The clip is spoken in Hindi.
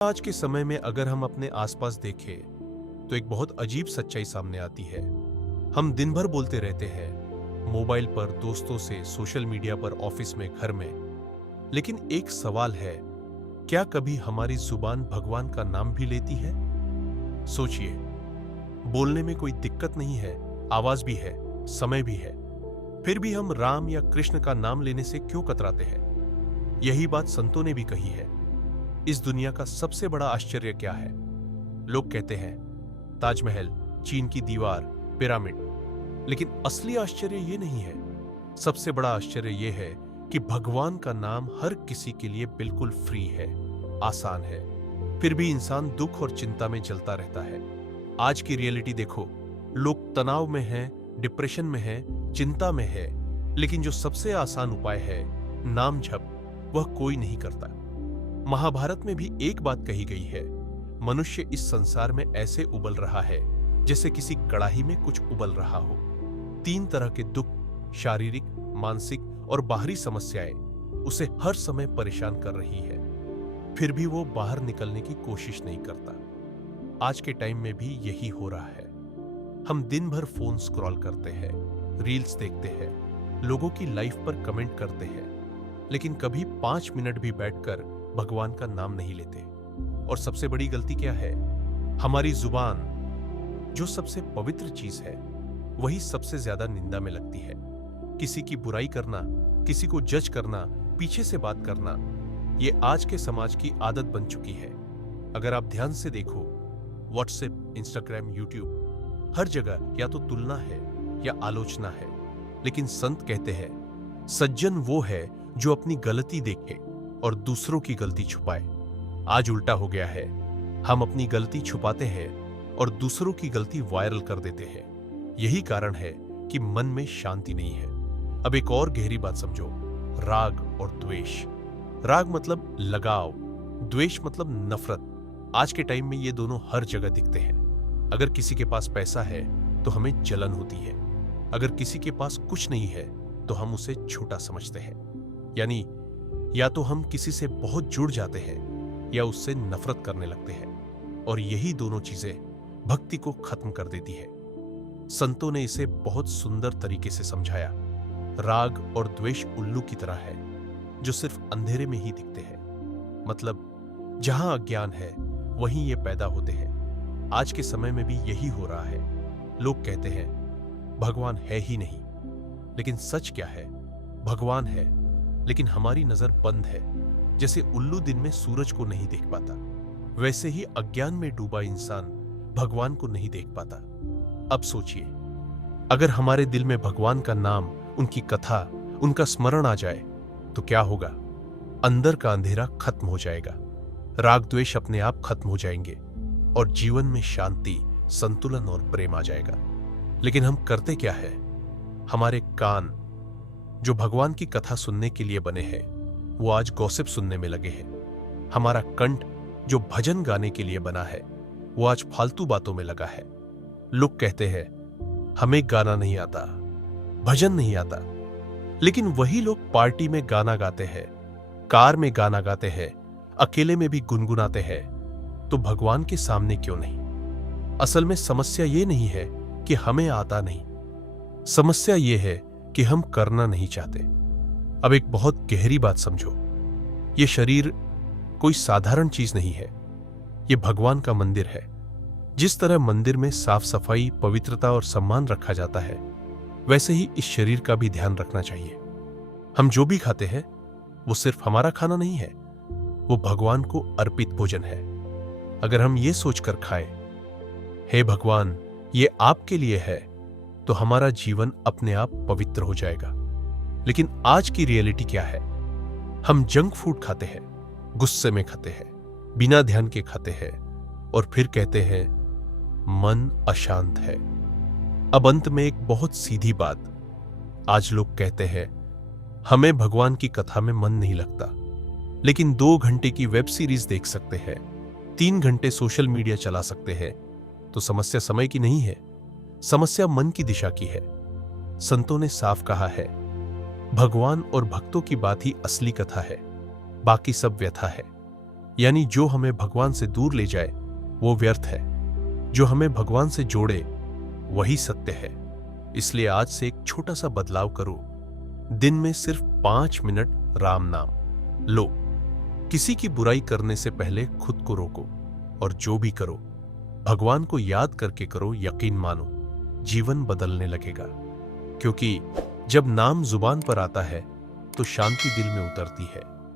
आज के समय में अगर हम अपने आसपास देखें तो एक बहुत अजीब सच्चाई सामने आती है। हम दिन भर बोलते रहते हैं, मोबाइल पर, दोस्तों से, सोशल मीडिया पर, ऑफिस में, घर में। लेकिन एक सवाल है, क्या कभी हमारी जुबान भगवान का नाम भी लेती है? सोचिए, बोलने में कोई दिक्कत नहीं है, आवाज भी है, समय भी है, फिर भी हम राम या कृष्ण का नाम लेने से क्यों कतराते हैं? यही बात संतों ने भी कही है। इस दुनिया का सबसे बड़ा आश्चर्य क्या है? लोग कहते हैं ताजमहल, चीन की दीवार, पिरामिड। लेकिन असली आश्चर्य ये नहीं है। सबसे बड़ा आश्चर्य ये है कि भगवान का नाम हर किसी के लिए बिल्कुल फ्री है, आसान है। फिर भी इंसान दुख और चिंता में जलता रहता है। आज की रियलिटी देखो, लोग तनाव में हैं, डिप्रेशन में हैं, चिंता में है। लेकिन जो सबसे आसान उपाय है, नाम जप, वह कोई नहीं करता। महाभारत में भी एक बात कही गई है, मनुष्य इस संसार में ऐसे उबल रहा है जैसे किसी कड़ाही में कुछ उबल रहा हो। 3 तरह के दुख, शारीरिक, मानसिक और बाहरी समस्याएं उसे हर समय परेशान कर रही है। फिर भी वो बाहर निकलने की कोशिश नहीं करता। आज के टाइम में भी यही हो रहा है। हम दिन भर फोन स्क्रॉल करते हैं, रील्स देखते हैं, लोगों की लाइफ पर कमेंट करते हैं, लेकिन कभी 5 मिनट भी बैठकर भगवान का नाम नहीं लेते। और सबसे बड़ी गलती क्या है? हमारी जुबान, जो सबसे पवित्र चीज है, वही सबसे ज्यादा निंदा में लगती है। किसी की बुराई करना, किसी को जज करना, पीछे से बात करना, ये आज के समाज की आदत बन चुकी है। अगर आप ध्यान से देखो, व्हाट्सएप, इंस्टाग्राम, यूट्यूब, हर जगह या तो तुलना है या आलोचना है। लेकिन संत कहते हैं, सज्जन वो है जो अपनी गलती देखे और दूसरों की गलती छुपाए। आज उल्टा हो गया है, हम अपनी गलती छुपाते हैं और दूसरों की गलती वायरल कर देते हैं। यही कारण है कि मन में शांति नहीं है। अब एक और गहरी बात समझो, राग और द्वेष। राग मतलब लगाव, द्वेष मतलब नफरत। आज के टाइम में ये दोनों हर जगह दिखते हैं। अगर किसी के पास पैसा है तो हमें जलन होती है, अगर किसी के पास कुछ नहीं है तो हम उसे छोटा समझते हैं। यानी या तो हम किसी से बहुत जुड़ जाते हैं या उससे नफरत करने लगते हैं। और यही दोनों चीजें भक्ति को खत्म कर देती है। संतों ने इसे बहुत सुंदर तरीके से समझाया। राग और द्वेष उल्लू की तरह है जो सिर्फ अंधेरे में ही दिखते हैं। मतलब जहां अज्ञान है वहीं ये पैदा होते हैं। आज के समय में भी यही हो रहा है। लोग कहते हैं भगवान है ही नहीं, लेकिन सच क्या है? भगवान है, लेकिन हमारी नजर बंद है। जैसे उल्लू दिन में सूरज को नहीं देख पाता, वैसे ही अज्ञान में डूबा इंसान भगवान को नहीं देख पाता। अब सोचिए, अगर हमारे दिल में भगवान का नाम, उनकी कथा, उनका स्मरण आ जाए तो क्या होगा? अंदर का अंधेरा खत्म हो जाएगा, राग द्वेष अपने आप खत्म हो जाएंगे और जीवन में शांति, संतुलन और प्रेम आ जाएगा। लेकिन हम करते क्या है? हमारे कान जो भगवान की कथा सुनने के लिए बने हैं, वो आज गॉसिप सुनने में लगे हैं। हमारा कंठ जो भजन गाने के लिए बना है, वो आज फालतू बातों में लगा है। लोग कहते हैं हमें गाना नहीं आता, भजन नहीं आता, लेकिन वही लोग पार्टी में गाना गाते हैं, कार में गाना गाते हैं, अकेले में भी गुनगुनाते हैं। तो भगवान के सामने क्यों नहीं? असल में समस्या ये नहीं है कि हमें आता नहीं, समस्या ये है कि हम करना नहीं चाहते। अब एक बहुत गहरी बात समझो, ये शरीर कोई साधारण चीज नहीं है, ये भगवान का मंदिर है। जिस तरह मंदिर में साफ सफाई, पवित्रता और सम्मान रखा जाता है, वैसे ही इस शरीर का भी ध्यान रखना चाहिए। हम जो भी खाते हैं वो सिर्फ हमारा खाना नहीं है, वो भगवान को अर्पित भोजन है। अगर हम ये सोचकर खाएं, हे भगवान, ये आपके लिए है, तो हमारा जीवन अपने आप पवित्र हो जाएगा। लेकिन आज की रियलिटी क्या है? हम जंक फूड खाते हैं, गुस्से में खाते हैं, बिना ध्यान के खाते हैं और फिर कहते हैं मन अशांत है। अब अंत में एक बहुत सीधी बात, आज लोग कहते हैं हमें भगवान की कथा में मन नहीं लगता, लेकिन 2 घंटे की वेब सीरीज देख सकते हैं, 3 घंटे सोशल मीडिया चला सकते हैं। तो समस्या समय की नहीं है, समस्या मन की दिशा की है। संतों ने साफ कहा है, भगवान और भक्तों की बात ही असली कथा है, बाकी सब व्यथा है। यानी जो हमें भगवान से दूर ले जाए वो व्यर्थ है, जो हमें भगवान से जोड़े वही सत्य है। इसलिए आज से एक छोटा सा बदलाव करो। दिन में सिर्फ 5 मिनट राम नाम लो। किसी की बुराई करने से पहले खुद को रोको, और जो भी करो भगवान को याद करके करो। यकीन मानो जीवन बदलने लगेगा, क्योंकि जब नाम जुबान पर आता है तो शांति दिल में उतरती है।